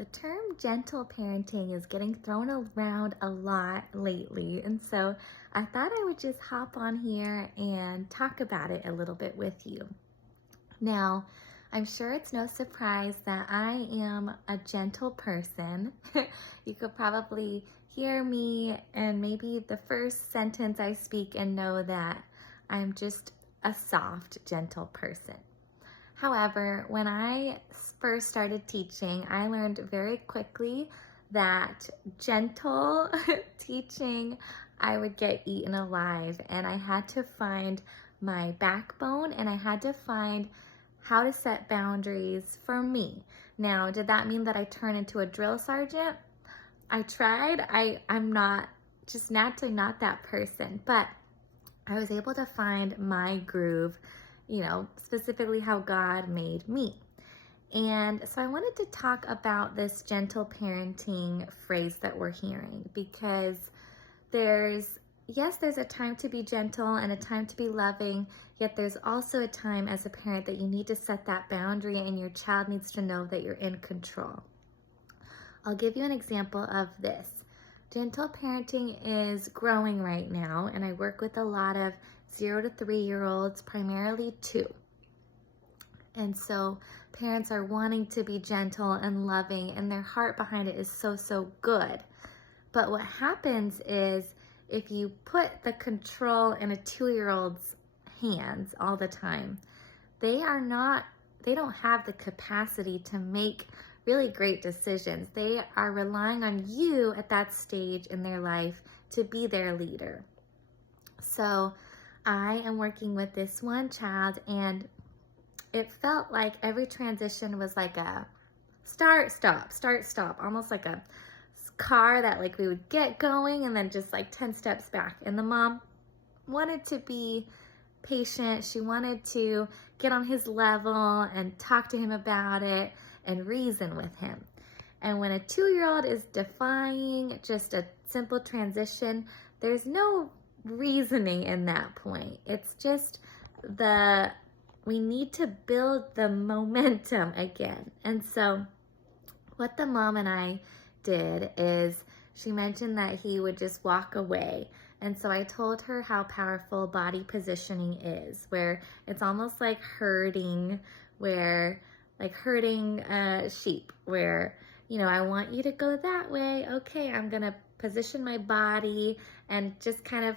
The term gentle parenting is getting thrown around a lot lately, and so I thought I would just hop on here and talk about it a little bit with you. Now, I'm sure it's no surprise that I am a gentle person. You could probably hear me and maybe the first sentence I speak and know that I'm just a soft, gentle person. However, when I first started teaching, I learned very quickly that gentle teaching, I would get eaten alive, and I had to find my backbone and I had to find how to set boundaries for me. Now, did that mean that I turned into a drill sergeant? I tried. I'm not, just naturally not that person, but I was able to find my groove, specifically how God made me. And so I wanted to talk about this gentle parenting phrase that we're hearing, because there's a time to be gentle and a time to be loving, yet there's also a time as a parent that you need to set that boundary and your child needs to know that you're in control. I'll give you an example of this. Gentle parenting is growing right now, and I work with a lot of 0 to 3-year-olds, primarily 2. And so parents are wanting to be gentle and loving, and their heart behind it is so good. But what happens is if you put the control in a 2-year-old's hands all the time, they don't have the capacity to make really great decisions. They are relying on you at that stage in their life to be their leader. So I am working with this one child, and it felt like every transition was like a start, stop, almost like a car that like we would get going and then just like 10 steps back. And the mom wanted to be patient. She wanted to get on his level and talk to him about it and reason with him. And when a 2-year-old is defying just a simple transition, there's no reasoning in that point. It's just we need to build the momentum again. And so what the mom and I did is she mentioned that he would just walk away. And so I told her how powerful body positioning is, where it's almost like herding, sheep, where, I want you to go that way. Okay, I'm going to position my body and just kind of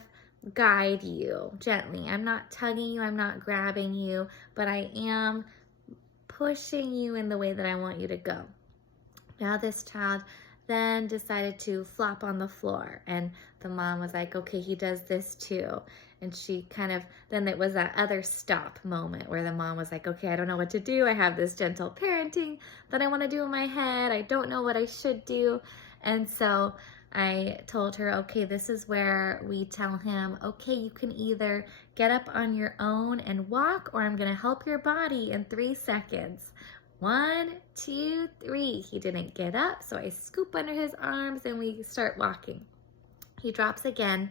guide you gently. I'm not tugging you, I'm not grabbing you, but I am pushing you in the way that I want you to go. Now this child then decided to flop on the floor, and the mom was like, okay, he does this too. And she then it was that other stop moment where the mom was like, okay, I don't know what to do. I have this gentle parenting that I want to do in my head. I don't know what I should do. And so I told her, okay, this is where we tell him, okay, you can either get up on your own and walk, or I'm going to help your body in 3 seconds. 1, 2, 3. He didn't get up, so I scoop under his arms and we start walking. He drops again.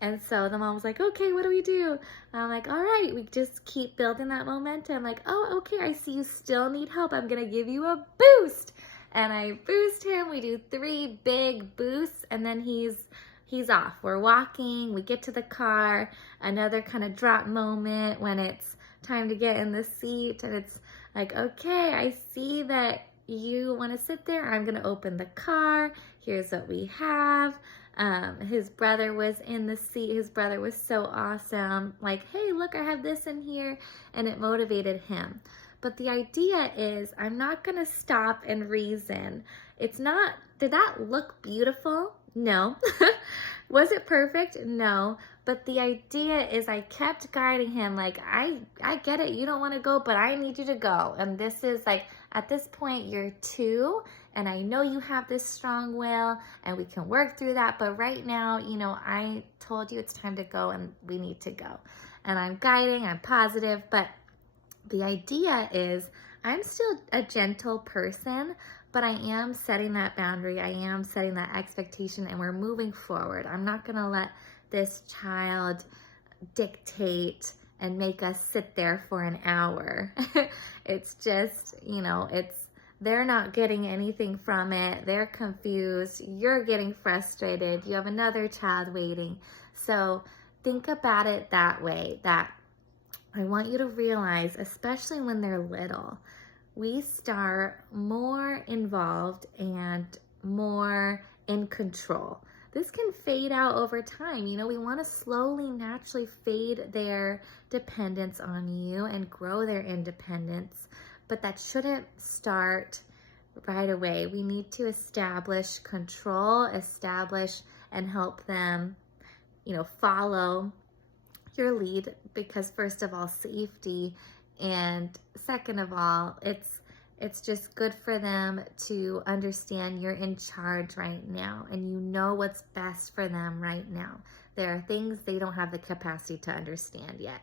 And so the mom was like, okay, what do we do? And I'm like, all right, we just keep building that momentum. Like, oh, okay, I see you still need help. I'm going to give you a boost. And I boost him. We do 3 big boosts, and then he's off. We're walking. We get to the car. Another kind of drop moment when it's time to get in the seat, and it's like, okay, I see that you want to sit there. I'm going to open the car. Here's what we have. His brother was in the seat. His brother was so awesome. Like, hey, look, I have this in here. And it motivated him. But the idea is I'm not going to stop and reason. It's not, did that look beautiful? No. Was it perfect? No. But the idea is I kept guiding him, like, I get it, you don't want to go, but I need you to go. And this is like, at this point, you're 2, and I know you have this strong will, and we can work through that. But right now, I told you it's time to go, and we need to go. And I'm guiding, I'm positive, but the idea is I'm still a gentle person, but I am setting that boundary. I am setting that expectation, and we're moving forward. I'm not going to let this child dictate and make us sit there for an hour. It's just, they're not getting anything from it. They're confused. You're getting frustrated. You have another child waiting. So think about it that way, that I want you to realize, especially when they're little, we start more involved and more in control. This can fade out over time. You know, we want to slowly, naturally fade their dependence on you and grow their independence, but that shouldn't start right away. We need to establish control, establish and help them, follow your lead, because first of all, safety, and second of all, it's just good for them to understand you're in charge right now and you know what's best for them right now. There are things they don't have the capacity to understand yet.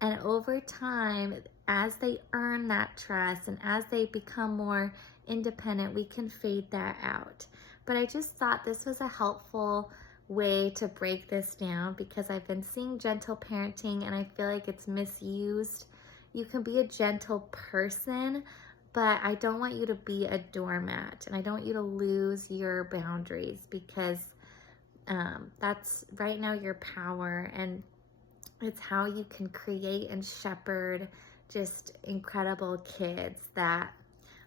And over time, as they earn that trust and as they become more independent, we can fade that out. But I just thought this was a helpful way to break this down, because I've been seeing gentle parenting and I feel like it's misused. You can be a gentle person, but I don't want you to be a doormat, and I don't want you to lose your boundaries, because that's right now your power, and it's how you can create and shepherd just incredible kids that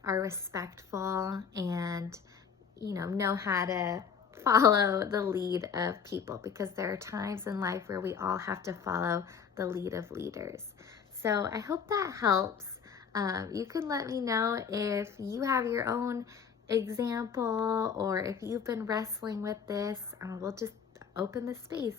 are respectful and know how to follow the lead of people, because there are times in life where we all have to follow the lead of leaders. So I hope that helps. You can let me know if you have your own example or if you've been wrestling with this. We'll just open the space.